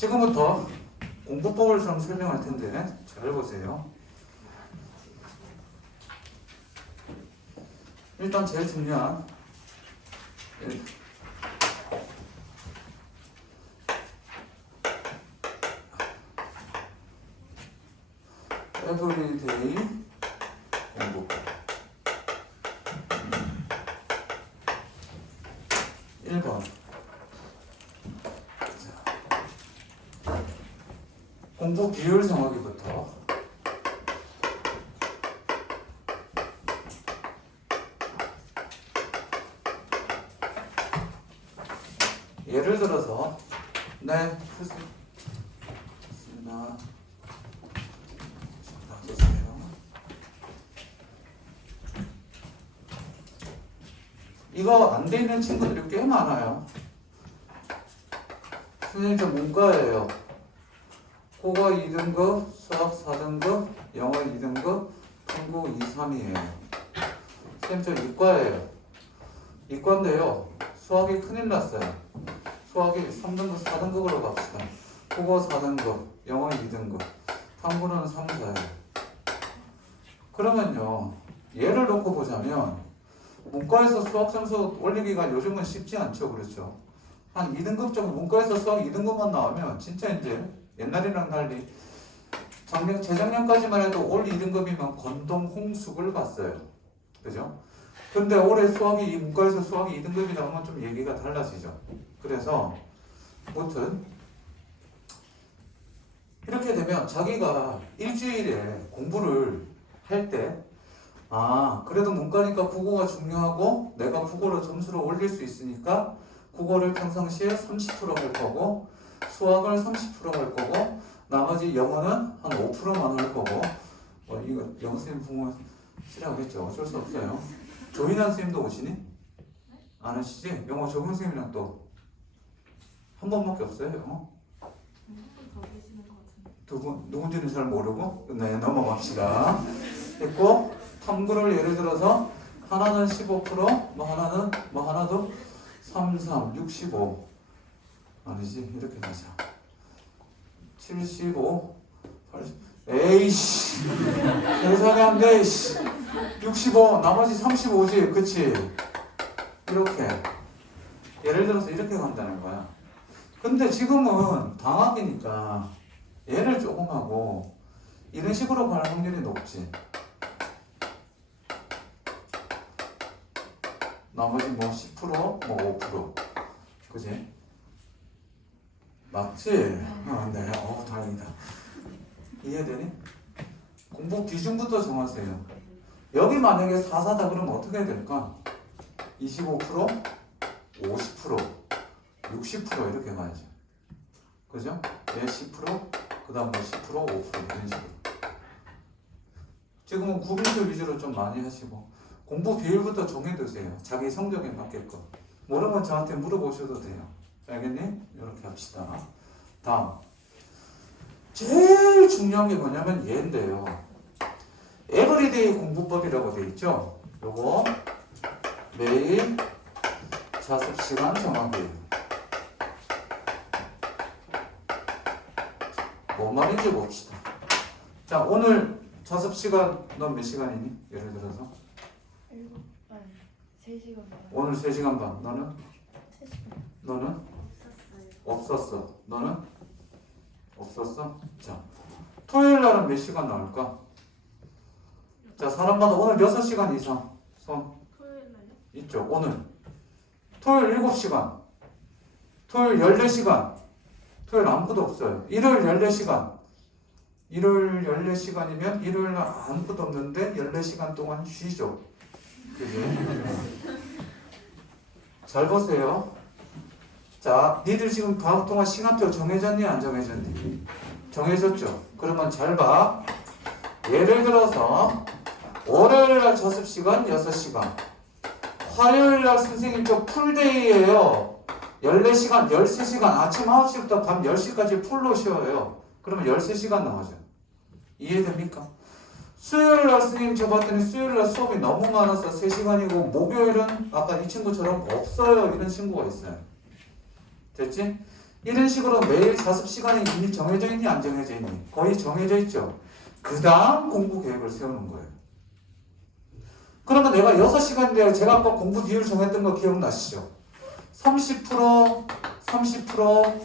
지금부터 공부법을 좀 설명할 텐데 잘 보세요. 일단 제일 중요한 에브리데이 공부법 1번 공부 비율 정하기부터 예를 들어서 네 좋습니다. 이거 안 돼 있는 친구들이 꽤 많아요. 선생님 저 문과예요. 국어 2등급, 수학 4등급, 영어 2등급, 탐구 2, 3이에요. 선생님 저 이과예요. 이과인데요. 수학이 큰일 났어요. 수학이 3등급, 4등급으로 갑시다. 국어 4등급, 영어 2등급, 탐구는 3, 4예요. 그러면요. 예를 놓고 보자면 문과에서 수학 점수 올리기가 요즘은 쉽지 않죠. 그렇죠? 한 2등급 정도, 문과에서 수학 2등급만 나오면 진짜 이제 옛날이랑 달리 재작년까지만 해도 올 2등급이면 건동 홍숙을 봤어요. 그죠? 근데 올해 수학이, 문과에서 수학이 2등급이다 하면 좀 얘기가 달라지죠. 그래서, 아무튼, 이렇게 되면 자기가 일주일에 공부를 할 때, 아, 그래도 문과니까 국어가 중요하고 내가 국어로 점수를 올릴 수 있으니까 국어를 평상시에 30%할 거고 수학을 30%할 거고 나머지 영어는 한 5%만 할 거고 이거 영어 선생님 보면 싫어하겠죠. 어쩔 수 없어요. 조인환 선생님도 오시니? 안 오시지? 영어 조경 선생님이랑 또 한 번밖에 없어요. 영어? 두 분, 누군지는 잘 모르고 네, 넘어갑시다. 됐고 탐구를 예를 들어서 하나는 15%, 하나도 33, 65 아니지 이렇게 가자. 75, 80 에이씨 계산이 안 돼. 65 나머지 35지 그치? 이렇게 예를 들어서 이렇게 간다는 거야. 근데 지금은 방학이니까 얘를 조금 하고 이런 식으로 갈 확률이 높지. 나머지 뭐 10%, 뭐 5%. 그지? 맞지? 네. 다행이다. 이해되니? 공부 기준부터 정하세요. 여기 만약에 4사다 그러면 어떻게 해야 될까? 25%, 50%, 60% 이렇게 가야죠. 그죠? 얘 10%, 그 다음 뭐 10%, 5% 이런 식으로. 지금은 구분수 위주로 좀 많이 하시고 공부 비율부터 정해두세요. 자기 성적에 맞게끔. 모르면 저한테 물어보셔도 돼요. 알겠니? 이렇게 합시다. 다음. 제일 중요한 게 뭐냐면 얘인데요. 에브리데이 공부법이라고 돼 있죠? 요거 매일 자습시간 정하기. 뭔 말인지 봅시다. 자, 오늘 자습시간 넌 몇 시간이니? 예를 들어서 3시간 반. 오늘 3시간 반. 너는? 3시간. 너는? 없었어. 너는? 없었어? 자, 토요일 날은 몇 시간 나올까? 자, 사람마다 오늘 6시간 이상 손 토요일 날요? 있죠? 오늘 토요일 7시간, 토요일 14시간, 토요일 아무것도 없어요. 일요일 14시간, 일요일 14시간이면 일요일 날 아무것도 없는데 14시간 동안 쉬죠. 그지? 잘 보세요. 자, 니들 지금 방학 동안 시간표 정해졌니? 안 정해졌니? 정해졌죠? 그러면 잘 봐. 예를 들어서 월요일 날 자습시간 6시간, 화요일 날 선생님 저 풀데이예요. 14시간, 13시간, 아침 9시부터 밤 10시까지 풀로 쉬어요. 그러면 13시간 나오죠. 이해됩니까? 수요일 날 선생님 저 봤더니 수요일 날 수업이 너무 많아서 3시간이고 목요일은 아까 이 친구처럼 없어요. 이런 친구가 있어요. 됐지? 이런 식으로 매일 자습 시간이 이미 정해져 있니 안 정해져 있니? 거의 정해져 있죠. 그 다음 공부 계획을 세우는 거예요. 그러면 내가 6시간인데 제가 아까 공부 비율 정했던 거 기억나시죠? 30%, 30%,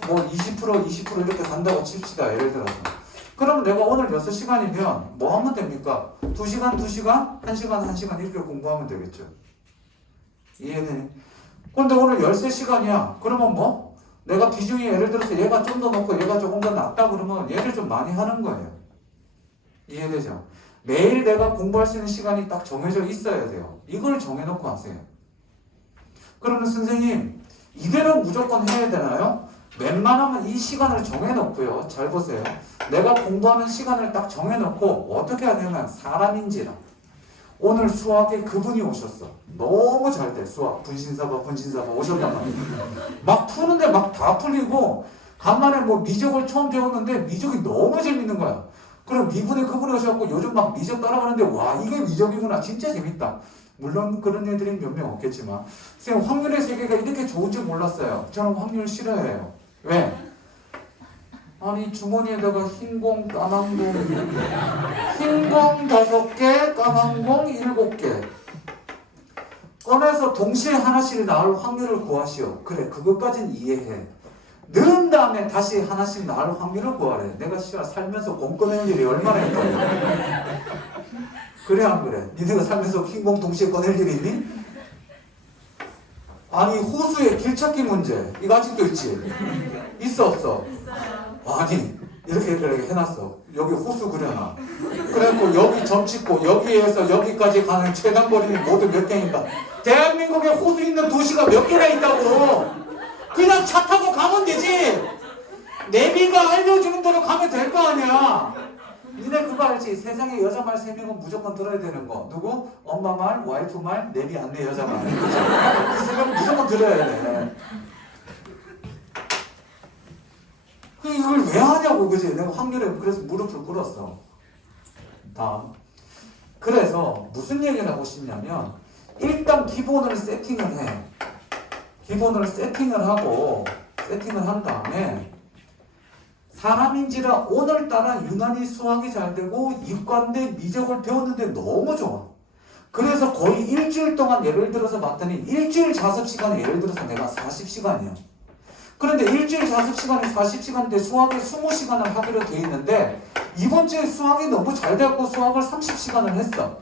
뭐 20%, 20% 이렇게 간다고 칩시다. 예를 들어서. 그러면 내가 오늘 6시간이면 뭐 하면 됩니까? 2시간, 2시간, 1시간, 1시간 이렇게 공부하면 되겠죠. 이해되니? 그런데 오늘 13시간이야. 그러면 뭐? 내가 비중이 예를 들어서 얘가 좀 더 높고 얘가 조금 더 낮다 그러면 얘를 좀 많이 하는 거예요. 이해되죠? 매일 내가 공부할 수 있는 시간이 딱 정해져 있어야 돼요. 이걸 정해놓고 하세요. 그러면 선생님 이대로 무조건 해야 되나요? 웬만하면 이 시간을 정해놓고요. 잘 보세요. 내가 공부하는 시간을 딱 정해놓고 어떻게 하냐면 사람인지라 오늘 수학에 그분이 오셨어. 너무 잘 돼. 수학 분신사바 오셨단 말이야. 막 푸는데 막 다 풀리고 간만에 뭐 미적을 처음 배웠는데 미적이 너무 재밌는 거야. 그럼 미분에 그분이 오셔갖고 요즘 막 미적 따라가는데 와 이게 미적이구나 진짜 재밌다. 물론 그런 애들이 몇 명 없겠지만 선생님 확률의 세계가 이렇게 좋은 줄 몰랐어요. 저는 확률 싫어해요. 왜? 아니 주머니에다가 흰공 까만공 흰공 5개 까만공 7개 꺼내서 동시에 하나씩 나올 확률을 구하시오. 그래 그것까진 이해해. 넣은 다음에 다시 하나씩 나올 확률을 구하래. 내가 살면서 공 꺼내는 일이 얼마나 있다고. 그래 안 그래? 니네가 살면서 흰공 동시에 꺼낼 일이 있니? 아니 호수의 길찾기 문제 이거 아직도 있지? 있어 없어? 아니 이렇게 해놨어. 여기 호수 그려놔. 그래갖고 여기 점 찍고 여기에서 여기까지 가는 최단 거리는 모두 몇 개인가? 대한민국에 호수 있는 도시가 몇 개나 있다고. 그냥 차 타고 가면 되지. 내비가 알려주는 대로 가면 될 거 아니야. 니네 그거 알지? 세상에 여자 말 3명은 무조건 들어야 되는 거. 누구? 엄마 말, 와이프 말, 내비 안내 여자 말. 이 3명은 무조건 들어야 돼. 이걸 왜 하냐고, 그지? 내가 확률에 그래서 무릎을 꿇었어. 다음. 그래서 무슨 얘기를 하고 싶냐면 일단 기본을 세팅을 해. 기본을 세팅을 한 다음에 사람인지라 오늘따라 유난히 수학이 잘 되고 이과인데 미적을 배웠는데 너무 좋아. 그래서 거의 일주일 동안 예를 들어서 봤더니 일주일 자습 시간이 예를 들어서 내가 40시간이야. 그런데 일주일 자습 시간이 40시간인데 수학에 20시간을 하기로 돼 있는데 이번 주에 수학이 너무 잘 돼갖고 수학을 30시간을 했어.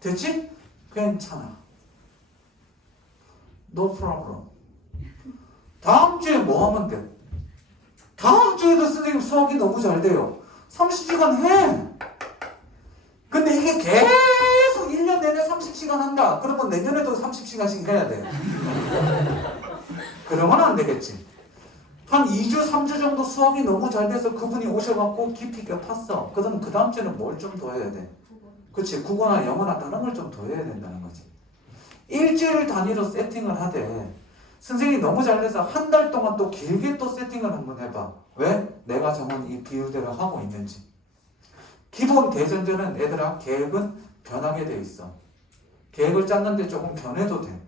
됐지? 괜찮아. No problem. 다음 주에 뭐 하면 돼? 다음 주에도 선생님 수학이 너무 잘 돼요. 30시간 해. 근데 이게 계속 1년 내내 30시간 한다. 그러면 내년에도 30시간씩 해야 돼. 그러면 안 되겠지. 한 2주, 3주 정도 수학이 너무 잘 돼서 그분이 오셔갖고 깊이 있게 팠어. 그러면 그 다음 주에는 뭘 좀 더 해야 돼? 그치, 국어나 영어나 다른 걸 좀 더 해야 된다는 거지. 일주일 단위로 세팅을 하되 선생님이 너무 잘 돼서 한 달 동안 또 길게 또 세팅을 한번 해봐. 왜? 내가 정한 이 비율대로 하고 있는지. 기본 대전제는 얘들아 계획은 변하게 돼 있어. 계획을 짰는데 조금 변해도 돼.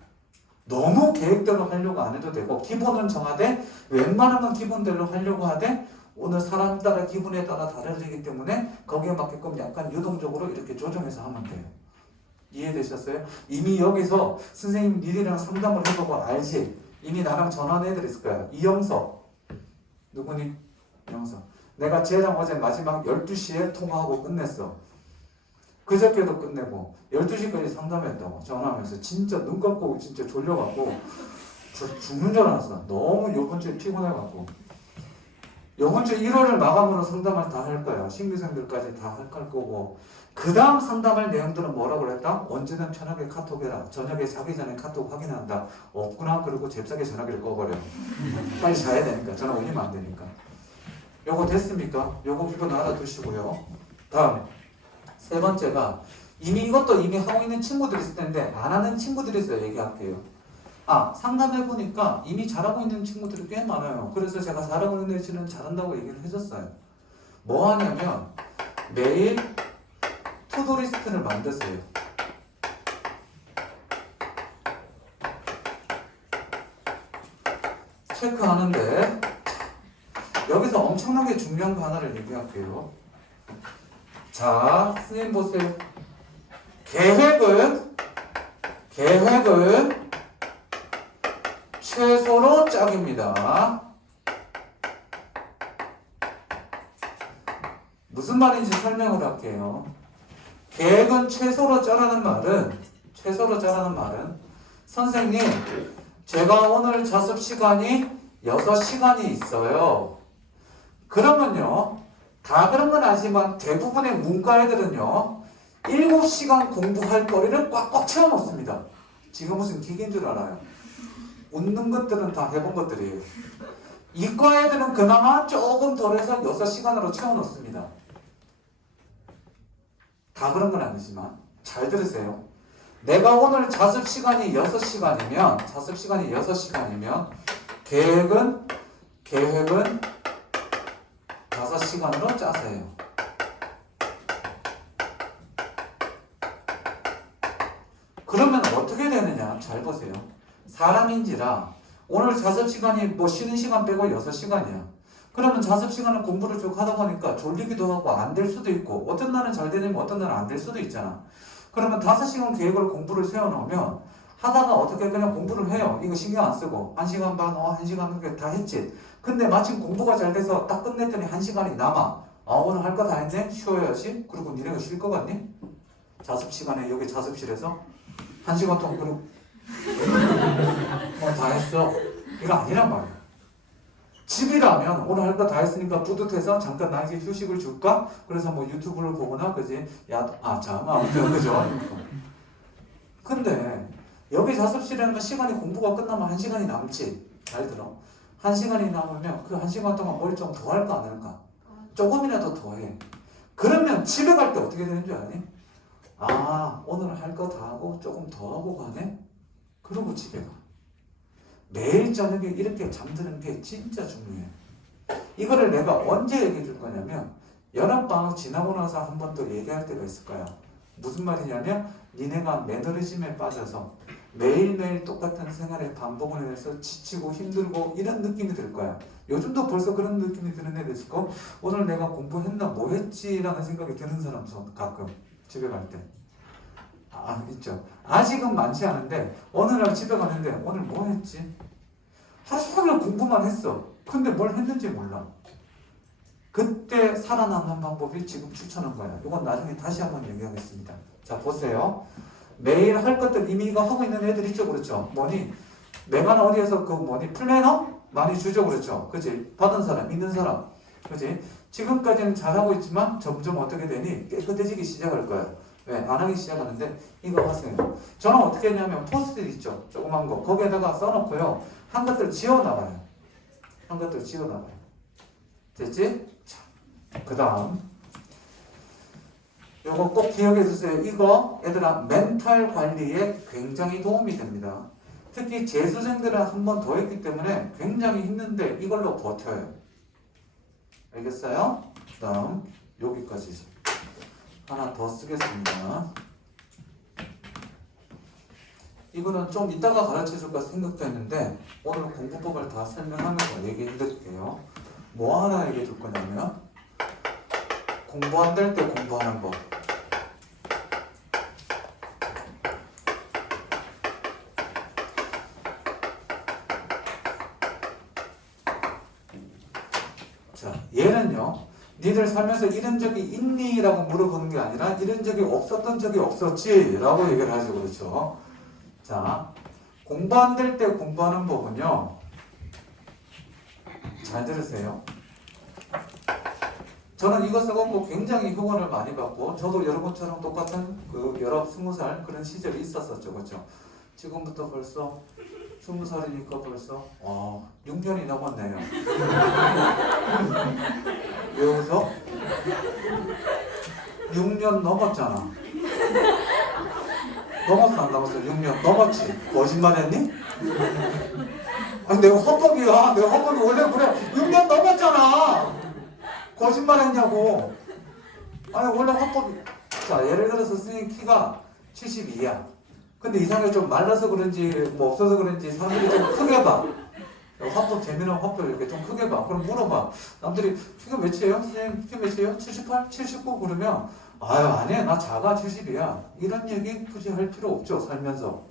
너무 계획대로 하려고 안 해도 되고 기본은 정하되 웬만하면 기본대로 하려고 하되 오늘 사람 따라 기분에 따라 다르기 때문에 거기에 맞게끔 약간 유동적으로 이렇게 조정해서 하면 돼요. 이해되셨어요? 이미 여기서 선생님 니들이랑 상담을 해보고 알지? 이미 나랑 전화한 애들 있을 거야. 이영석 누구니? 영석. 내가 쟤랑 어제 마지막 12시에 통화하고 끝냈어. 그저께도 끝내고 12시까지 상담했다고 전화하면서 진짜 눈 감고 진짜 졸려갖고 죽는 줄 알았어. 너무 요번 주에 피곤해갖고 요번 주 1월을 마감으로 상담을 다 할 거야. 신규생들까지 다 할 거고 그 다음 상담할 내용들은 뭐라고 그랬다? 언제든 편하게 카톡해라. 저녁에 자기 전에 카톡 확인한다. 없구나. 그리고 잽싸게 전화기를 꺼버려. 빨리 자야 되니까. 전화 올리면 안 되니까. 요거 됐습니까? 요거 기본 알아두시고요. 다음 세 번째가 이것도 이미 하고 있는 친구들이 있을 텐데 안 하는 친구들이 있어요. 얘기할게요. 상담해보니까 이미 잘하고 있는 친구들이 꽤 많아요. 그래서 제가 잘하고 있는 애들은 잘한다고 얘기를 해줬어요. 뭐 하냐면 매일 투두리스트를 만드세요. 체크하는데 여기서 엄청나게 중요한 거 하나를 얘기할게요. 자, 선생님 보세요. 계획은 최소로 짝입니다. 무슨 말인지 설명을 할게요. 계획은 최소로 짜라는 말은 선생님 제가 오늘 자습 시간이 6시간이 있어요. 그러면요, 다 그런 건 아니지만 대부분의 문과 애들은요 7시간 공부할 거리를 꽉꽉 채워놓습니다. 지금 무슨 기계인 줄 알아요? 웃는 것들은 다 해본 것들이에요. 이과 애들은 그나마 조금 덜해서 6시간으로 채워놓습니다. 다 그런 건 아니지만 잘 들으세요. 내가 오늘 자습 시간이 6시간이면 계획은 5시간으로 짜세요. 그러면 어떻게 되느냐? 잘 보세요. 사람인지라 오늘 자습 시간이 뭐 쉬는 시간 빼고 6시간이야. 그러면 자습 시간은 공부를 쭉 하다 보니까 졸리기도 하고 안 될 수도 있고 어떤 날은 잘 되냐면 어떤 날은 안 될 수도 있잖아. 그러면 5시간 계획을 공부를 세워놓으면 하다가 어떻게 그냥 공부를 해요. 이거 신경 안 쓰고 1시간 반, 1시간 다 했지. 근데 마침 공부가 잘 돼서 딱 끝냈더니 1시간이 남아. 아, 오늘 할 거 다 했네? 쉬어야지. 그리고 니네가 쉴 거 같니? 자습 시간에 여기 자습실에서 1시간 동안 그리고 다 했어. 이거 아니란 말이야. 집이라면 오늘 할 거 다 했으니까 뿌듯해서 잠깐 나에게 휴식을 줄까? 그래서 뭐 유튜브를 보거나 그지? 아무튼 그죠? 근데 여기 자습실에는 시간이 공부가 끝나면 1시간이 남지. 잘 들어. 1시간이 남으면 그 1시간 동안 뭘 좀 더 할까 안 할까? 조금이라도 더 해. 그러면 집에 갈 때 어떻게 되는 줄 아니? 아, 오늘 할 거 다 하고 조금 더 하고 가네? 그러고 집에 가. 매일 저녁에 이렇게 잠드는 게 진짜 중요해. 이거를 내가 언제 얘기해 줄 거냐면 여름방학 지나고 나서 한 번 더 얘기할 때가 있을 거야. 무슨 말이냐면 니네가 매너리즘에 빠져서 매일매일 똑같은 생활의 반복을 해서 지치고 힘들고 이런 느낌이 들 거야. 요즘도 벌써 그런 느낌이 드는 애들 있을 거. 오늘 내가 공부했나 뭐 했지? 라는 생각이 드는 사람 가끔 집에 갈 때. 있죠. 아직은 많지 않은데 어느 날 집에 갔는데 오늘 뭐 했지? 하루 종일 공부만 했어. 근데 뭘 했는지 몰라. 그때 살아남는 방법이 지금 추천한 거야. 이건 나중에 다시 한번 얘기하겠습니다. 자, 보세요. 매일 할 것들 이미 이거 하고 있는 애들 있죠. 그렇죠? 내가 어디에서 플래너? 많이 주죠. 그렇죠? 그치? 받은 사람, 있는 사람. 그치? 지금까지는 잘하고 있지만 점점 어떻게 되니? 깨끗해지기 시작할 거야. 왜? 안 하기 시작하는데 이거 하세요. 저는 어떻게 했냐면 포스트잇 있죠? 조그만 거. 거기에다가 써놓고요. 한 것들 지워놔봐요. 됐지? 자, 그 다음 요거 꼭 기억해 주세요. 이거 얘들아 멘탈 관리에 굉장히 도움이 됩니다. 특히 재수생들은 한 번 더 했기 때문에 굉장히 힘든데 이걸로 버텨요. 알겠어요? 그 다음 여기까지 하나 더 쓰겠습니다. 이거는 좀 이따가 가르쳐 줄까 생각도 했는데 오늘 공부법을 다 설명하면서 얘기해 드릴게요. 뭐 하나 얘기해 줄 거냐면 공부 안 될 때 공부하는 법. 자, 얘는요. 니들 살면서 이런 적이 있니? 라고 물어보는 게 아니라 이런 적이 없었던 적이 없었지? 라고 얘기를 하죠. 그렇죠? 자, 공부 안 될 때 공부하는 법은요. 잘 들으세요. 저는 이거 써갖고 굉장히 효과를 많이 받고 저도 여러분처럼 똑같은 그 20살 그런 시절이 있었었죠. 그렇죠? 지금부터 벌써 20살이니까 벌써 6년이 넘었네요. 왜 웃어? 6년 넘었잖아. 넘었어 안 넘었어? 6년 넘었지? 거짓말했니? 아니 내가 헌법이야. 내가 헌법이 원래 그래. 6년 넘었잖아. 거짓말했냐고. 아니 원래 헌법이. 자, 예를 들어서 선생님 키가 72야. 근데 이상하게 좀 말라서 그런지 뭐 없어서 그런지 사람들이 좀 크게 봐. 화법 재미나고 화법 이렇게 좀 크게 봐. 그럼 물어봐. 남들이 키가 몇이에요? 선생님 키 몇이에요? 78? 79? 그러면 아유 아니야 나 작아 70이야. 이런 얘기 굳이 할 필요 없죠 살면서.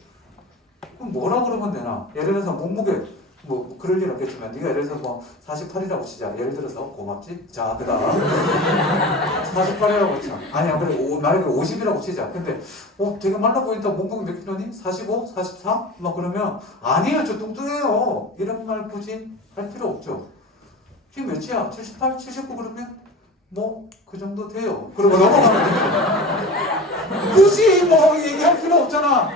그럼 뭐라 그러면 되나? 예를 들어서 몸무게 뭐 그럴 일 없겠지만 네가 예를 들어서 뭐 48이라고 치자. 예를 들어서 고맙지? 자 그다음 48이라고 쳐. 아니야 그래 만약에 50이라고 치자. 근데 되게 말라 보인다. 몸무게 몇 킬로니? 45? 44? 막 그러면 아니에요 저 뚱뚱해요. 이런 말 굳이 할 필요 없죠. 키 몇이야? 78? 79 그러면 뭐 그 정도 돼요. 그러고 넘어가면 되죠. 굳이 뭐 얘기할 필요 없잖아.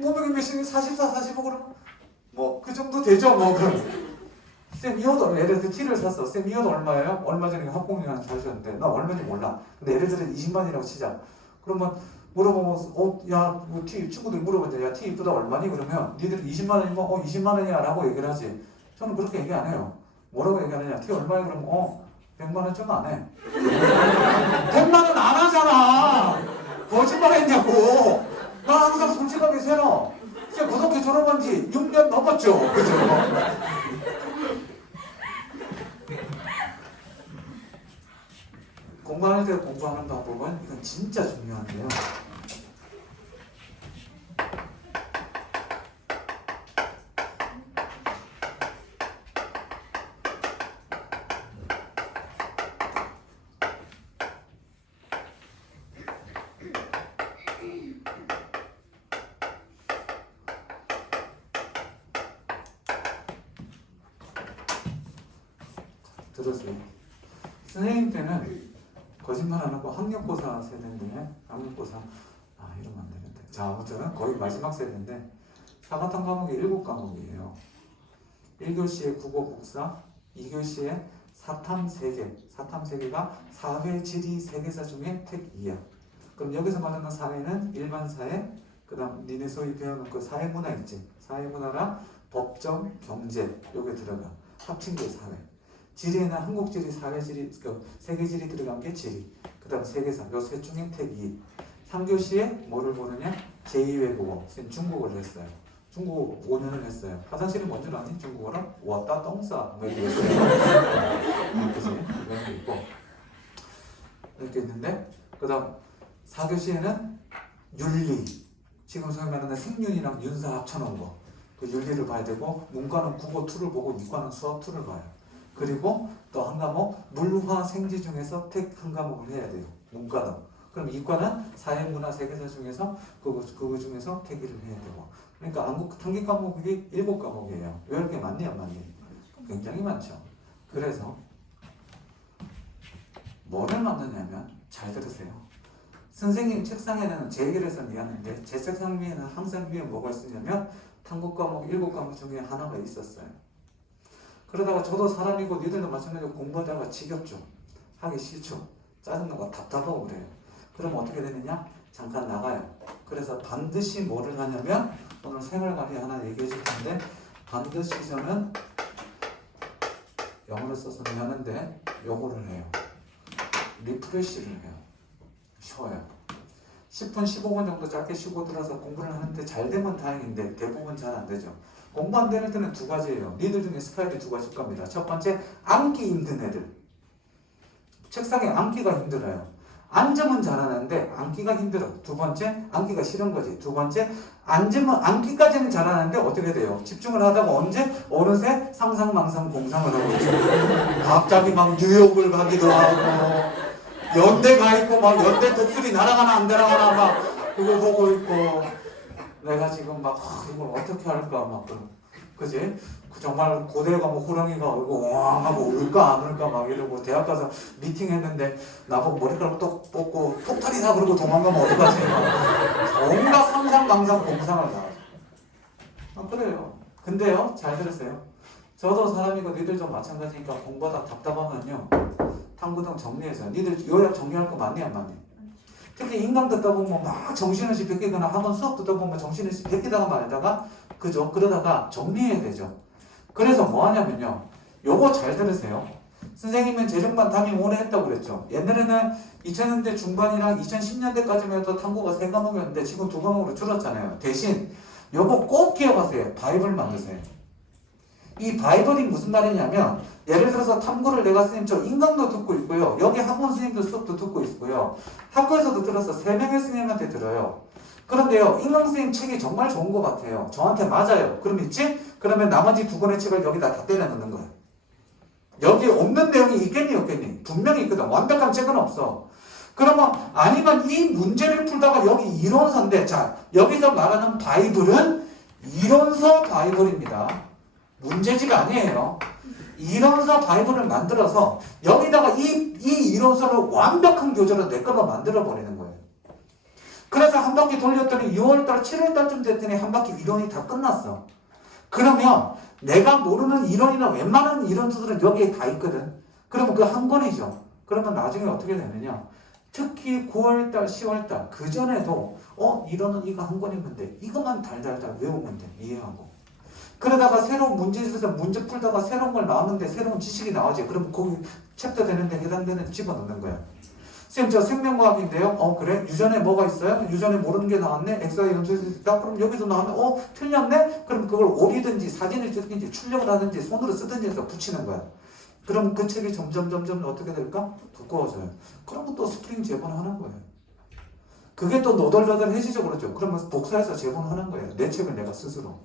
몸무게 몇이니? 44, 45 그러면 뭐 그 정도 되죠 뭐. 그럼 쌤 이 옷 예를 들어서 티를 샀어. 쌤 이 옷 얼마예요? 얼마 전에 학공유 하나 사주셨는데 나 얼마인지 몰라. 근데 예를 들어서 20만이라고 치자. 그러면 물어보면 야 뭐 티 친구들 물어보는데 야 티 이쁘다 얼마니? 그러면 니들이 20만 원이면 20만 원이야 라고 얘기를 하지. 저는 그렇게 얘기 안 해요. 뭐라고 얘기하느냐? 티 얼마야? 그러면 100만 원 좀 안 해. 100만 원 안 하잖아. 거짓말 했냐고. 나 항상 솔직하게 세너. 쌤 고등학교 졸업한 지 6년 넘었죠. 그죠? 공부할 때 공부하는 방법은 이건 진짜 중요한데요. 들으세요. 선생님 때는 거짓말 안 하고 학력고사 세대인데 학력고사 이러면 안 되는데. 자 아무튼 거의 마지막 세대인데 사과탕 과목이 7과목이에요. 1교시에 국어 국사, 2교시에 사탐 3개, 사탐 3개가 사회, 지리, 세계사 중에 택 2야. 그럼 여기서 말하는 사회는 일반 사회, 그 다음 니네 소위 배우는 그 사회문화 있지. 사회문화랑 법정, 경제 요게 들어가. 합친 게 사회. 지리에는 한국지리, 사회지리, 세계지리 들어간 게 지리. 그 다음 세계사, 요 셋 중에 택 2. 3교시에 뭐를 보느냐? 제2외국어. 쌤 중국어를 했어요. 중국어 5년을 했어요. 화장실이 뭔지 아니? 중국어로? 왔다 똥싸. 뭐 이렇게 했어요. 그치? 이런 게 있고. 이렇게 있는데, 그 다음 4교시에는 윤리. 지금 소위 말하는 생윤이랑 윤사 합쳐놓은 거. 그 윤리를 봐야 되고, 문과는 국어 2를 보고, 이과는 수학 2를 봐요. 그리고 또 한 과목 물화 생지 중에서 택 한 과목을 해야 돼요. 문과는. 그럼 이과는 사회문화 세계사 중에서 그거 중에서 택일을 해야 되고. 그러니까 단기 과목이 7과목이에요. 왜 이렇게 많니 안 많니? 굉장히 많죠. 그래서 뭐를 만드냐면 잘 들으세요. 선생님 책상에는 제 얘기를 해서 미안한데 제 책상 위에는 항상 위에 뭐가 있었냐면 탐구 과목 7과목 중에 하나가 있었어요. 그러다가 저도 사람이고 니들도 마찬가지로 공부하다가 지겹죠. 하기 싫죠. 짜증나고 답답하고 그래요. 그럼 어떻게 되느냐? 잠깐 나가요. 그래서 반드시 뭐를 하냐면 오늘 생활관리 하나 얘기해 줄 텐데 반드시 저는 영어를 써서 미안한데 요거를 해요. 리프레시를 해요. 쉬어요. 10분 15분 정도 짧게 쉬고 들어서 공부를 하는데 잘 되면 다행인데 대부분 잘 안 되죠. 공부 안 되는 때는 2가지예요. 니들 중에 스타일이 2가지일 겁니다. 첫 번째, 앉기 힘든 애들. 책상에 앉기가 힘들어요. 앉으면 잘하는데 앉기가 힘들어. 두 번째, 앉기가 싫은 거지. 두 번째, 앉기까지는 잘하는데 어떻게 돼요? 집중을 하다가 언제? 어느새 상상망상 공상을 하고 있어요. 갑자기 막 뉴욕을 가기도 하고 연대 가 있고 막 연대 독수리 날아가나 안 날아가나 막 그거 보고 있고 내가 지금 막 이걸 어떻게 할까 막 그지? 정말 고대 가면 호랑이가 오고 왕 하고 울까 안 울까 막 이러고 대학 가서 미팅했는데 나보고 머리카락 똑 뽑고 폭탄이다 그러고 도망가면 어떡하지? 온갖 상상망상 공상을 다 그래요. 근데요 잘 들으세요. 저도 사람이고 니들 좀 마찬가지니까 공부하다 답답하면요 탐구등 정리해서 니들 요약 정리할 거 많니 안 많니? 특히 인강 듣다 보면 막 정신없이 베끼거나 학원 수업 듣다 보면 정신없이 베끼다가 말다가 그죠? 그러다가 정리해야 되죠. 그래서 뭐 하냐면요. 요거 잘 들으세요. 선생님은 재정반 담임 오래 했다고 그랬죠. 옛날에는 2000년대 중반이랑 2010년대까지만 해도 탐구가 3과목이었는데 지금 2과목으로 줄었잖아요. 대신 요거 꼭 기억하세요. 바이블 만드세요. 이 바이블이 무슨 말이냐면 예를 들어서 탐구를 내가 선생님 저 인강도 듣고 있고요. 여기 학원 선생님도 수업도 듣고 있고요. 학교에서도 들어서 3명의 선생님한테 들어요. 그런데요, 인강 선생님 책이 정말 좋은 것 같아요. 저한테 맞아요. 그럼 있지? 그러면 나머지 2권의 책을 여기다 다 때려 넣는 거예요. 여기 없는 내용이 있겠니 없겠니? 분명히 있거든. 완벽한 책은 없어. 그러면 아니면 이 문제를 풀다가 여기 이론서인데, 자 여기서 말하는 바이블은 이론서 바이블입니다. 문제지가 아니에요. 이론서 바이블을 만들어서 여기다가 이 이론서를 완벽한 교재로 내 거가 만들어 버리는 거예요. 그래서 한 바퀴 돌렸더니 6월달 7월달쯤 됐더니 한 바퀴 이론이 다 끝났어. 그러면 내가 모르는 이론이나 웬만한 이론서들은 여기에 다 있거든. 그러면 그 한 권이죠. 그러면 나중에 어떻게 되느냐, 특히 9월달 10월달 그 전에도 이론은 이거 한 권이면 돼. 이것만 달달달 외우면 돼. 이해하고. 그러다가 새로운 문제 있어서 문제 풀다가 새로운 걸 나왔는데 새로운 지식이 나오지. 그럼 거기 챕터 되는데 해당되는 집어넣는 거야. 선생님 저 생명과학인데요. 그래? 유전에 뭐가 있어요? 유전에 모르는 게 나왔네? X와 연소에서 있다? 그럼 여기서 나왔네? 틀렸네? 그럼 그걸 오리든지 사진을 찍든지 출력을 하든지 손으로 쓰든지 해서 붙이는 거야. 그럼 그 책이 점점 어떻게 될까? 두꺼워져요. 그러면 또 스프링 재본하는 거예요. 그게 또 너덜너덜해지죠. 그렇죠? 그러면 복사해서 재본하는 거예요. 내 책을 내가 스스로.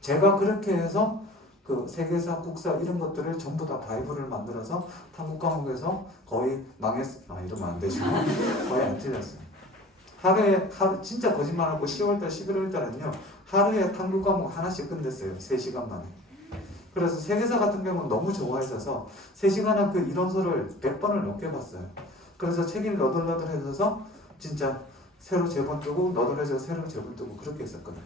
제가 그렇게 해서 그 세계사, 국사 이런 것들을 전부 다 바이블을 만들어서 한국 과목에서 거의 망했어요. 이러면 안 되죠. 거의 안 틀렸어요. 하루에 진짜 거짓말하고 10월달, 11월달은요. 하루에 한국 과목 하나씩 끝냈어요. 3시간 만에. 그래서 세계사 같은 경우는 너무 좋아해서 3시간은 그 이론서를 100번을 넘게 봤어요. 그래서 책이 너덜너덜해져서 진짜 새로 재본 뜨고 너덜해져서 새로 재본 뜨고 그렇게 했었거든요.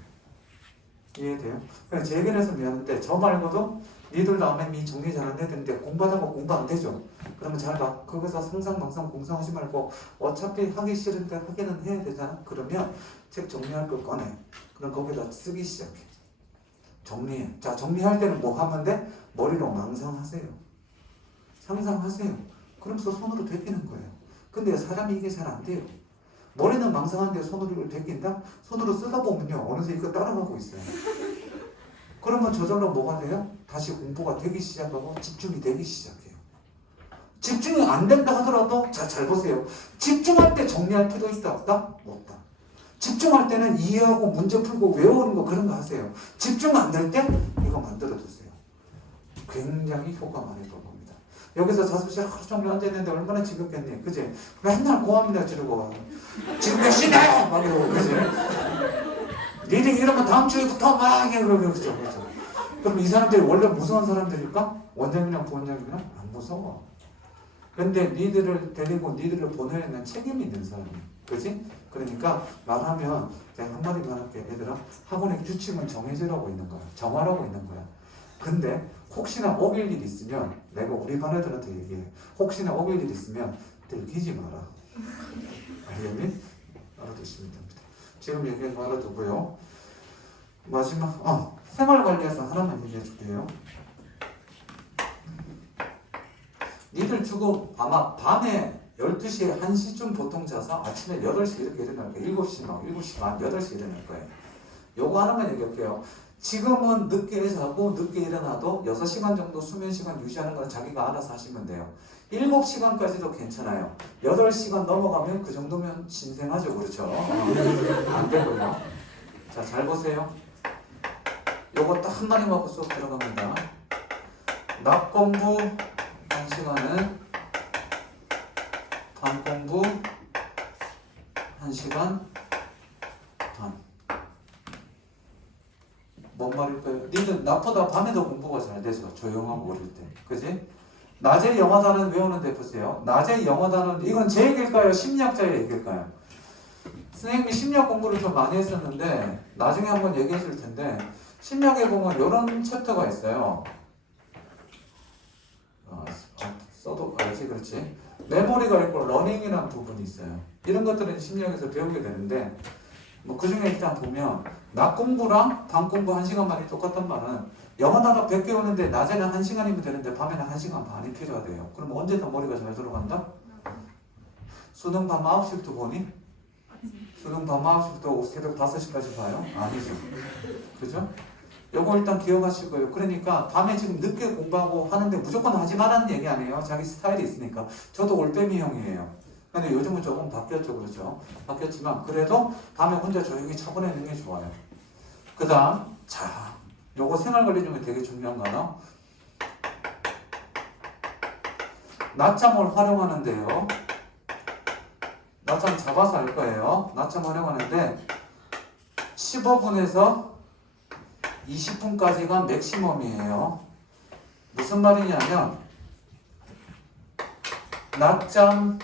이해돼요? 그래서 제 의견에서 미안한데 저 말고도 니들 다음에 이 정리 잘 안 되는데 공부하다가 공부 안 되죠? 그러면 잘 봐. 거기서 상상망상 공상하지 말고 어차피 하기 싫은데 하기는 해야 되잖아? 그러면 책 정리할 걸 꺼내. 그럼 거기다 쓰기 시작해. 정리해. 자, 정리할 때는 뭐 하면 돼? 머리로 망상하세요. 상상하세요. 그러면서 손으로 베끼는 거예요. 근데 사람이 이게 잘 안 돼요. 머리는 망상한데 손으로 이걸 베낀다? 손으로 쓰다 보면요. 어느새 이거 따라가고 있어요. 그러면 저절로 뭐가 돼요? 다시 공부가 되기 시작하고 집중이 되기 시작해요. 집중이 안 된다 하더라도 잘 보세요. 집중할 때 정리할 필요 있다 없다? 없다. 집중할 때는 이해하고 문제 풀고 외우는 거 그런 거 하세요. 집중 안 될 때 이거 만들어 두세요. 굉장히 효과 많이 볼 겁니다. 여기서 자습실 하루 종일 앉아있는데 얼마나 지겹겠니? 그지? 맨날 고함이나 지르고 지금 몇 시네! 막 이러고 그지? 리딩 이러면 다음 주에부터 막 그러죠. 그럼 이 사람들이 원래 무서운 사람들일까? 원장이랑 부원장이랑 안 무서워. 근데 니들을 데리고 니들을 보내는 책임이 있는 사람이야. 그지? 그러니까 말하면 내가 한마디만 할게. 얘들아, 학원의 규칙은 정해지라고 있는 거야. 정하라고 있는 거야. 근데 혹시나 어길 일 있으면 내가 우리 반 애들한테 얘기해. 혹시나 어길 일 있으면 들키지 마라. 알겠니? 알아두시면 됩니다. 지금 얘기한 거 알아두고요. 마지막 생활관리에서 하나만 얘기해 줄게요. 니들 주고 아마 밤에 12시에 1시쯤 보통 자서 아침에 8시 이렇게 일어날 거예요. 7시 막 7시 반 8시 일어날 거예요. 요거 하나만 얘기할게요. 지금은 늦게 자고 늦게 일어나도 6시간 정도 수면 시간 유지하는 건 자기가 알아서 하시면 돼요. 7시간까지도 괜찮아요. 8시간 넘어가면 그 정도면 신생하죠. 그렇죠? 안 되고요. 자, 잘 보세요. 요거 딱 한 마리 먹고 수업 들어갑니다. 낮 공부 1시간은 밤 공부 1시간 반. 뭔 말일까요? 니들 낮보다 밤에도 공부가 잘 되죠. 조용하고 그럴 때. 그지? 낮에 영어 단어 외우는데 보세요. 낮에 영어 단어, 이건 제 얘기일까요? 심리학자의 얘기일까요? 선생님이 심리학 공부를 좀 많이 했었는데 나중에 한번 얘기해 줄 텐데 심리학에 보면 이런 챕터가 있어요. 써도 알지? 그렇지? 메모리가 있고 러닝이라는 부분이 있어요. 이런 것들은 심리학에서 배우게 되는데 뭐 그 중에 일단 보면 낮 공부랑 밤 공부 1시간만이 똑같단 말은 영어 단어 100개 오는데 낮에는 1시간이면 되는데 밤에는 1시간 반이 필요하대요. 그럼 언제 더 머리가 잘 들어간다? 수능 밤 9시부터 보니? 수능 밤 9시부터 새벽 5시까지 봐요? 아니죠. 그죠? 요거 일단 기억하시고요. 그러니까 밤에 지금 늦게 공부하고 하는데 무조건 하지 말라는 얘기 아니에요. 자기 스타일이 있으니까. 저도 올빼미형이에요. 근데 요즘은 조금 바뀌었죠. 그렇죠? 바뀌었지만 그래도 밤에 혼자 조용히 차분해지는 게 좋아요. 그 다음 자 요거 생활관리 중에 되게 중요한 거는 낮잠을 활용하는데요. 낮잠 잡아서 할 거예요. 낮잠 활용하는데 15분에서 20분까지가 맥시멈이에요. 무슨 말이냐면 낮잠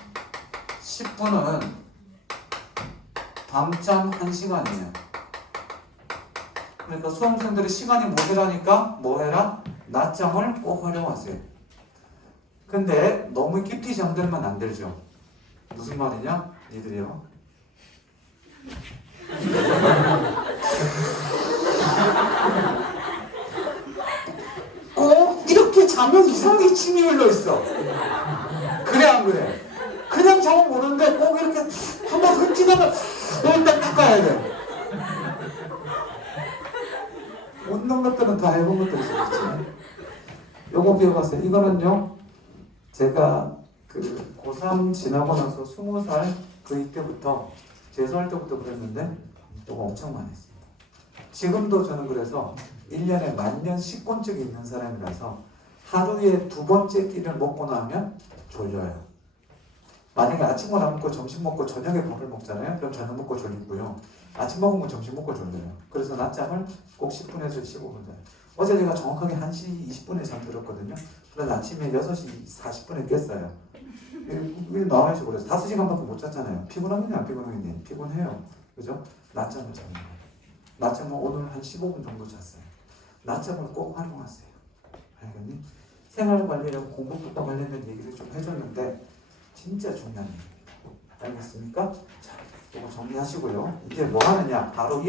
10분은 밤잠 1시간이에요. 그러니까 수험생들이 시간이 모자라니까 뭐 해라? 낮잠을 꼭 활용하세요. 근데 너무 깊이 잠들면 안 되죠. 무슨 말이냐? 니들이요. 꼭 이렇게 자면 이상하게 침이 흘러 있어. 그래 안 그래? 그냥 자면 모르는데 꼭 이렇게 한번 흠집하면 일단 닦아야 돼. 웃는 것들은 다 해본 것들이 있지. 요거 기억하세요. 이거는요. 제가 그 고3 지나고 나서 20살 그 이때부터 재수할 때부터 그랬는데 요거 엄청 많이 했습니다. 지금도 저는 그래서 1년에 만년 식곤증이 있는 사람이라서 하루에 2번째 끼를 먹고 나면 졸려요. 만약에 아침을 안 먹고 점심 먹고 저녁에 밥을 먹잖아요. 그럼 저녁 먹고 졸리고요. 아침 먹으면 점심 먹고 졸려요. 그래서 낮잠을 꼭 10분에서 15분 자요. 어제 제가 정확하게 1시 20분에 잠들었거든요. 그래서 아침에 6시 40분에 깼어요. 일 나와야지 그래서 5시간밖에 못 잤잖아요. 피곤하겠니 안 피곤하겠니? 피곤해요. 그죠? 낮잠을 자는 거예요. 낮잠은 오늘 한 15분 정도 잤어요. 낮잠을 꼭 활용하세요. 알겠니? 생활관리랑 공부부터 관련된 얘기를 좀 해줬는데 진짜 중요한 얘기입니다. 알겠습니까? 자, 이거 정리하시고요. 이제 뭐 하느냐? 바로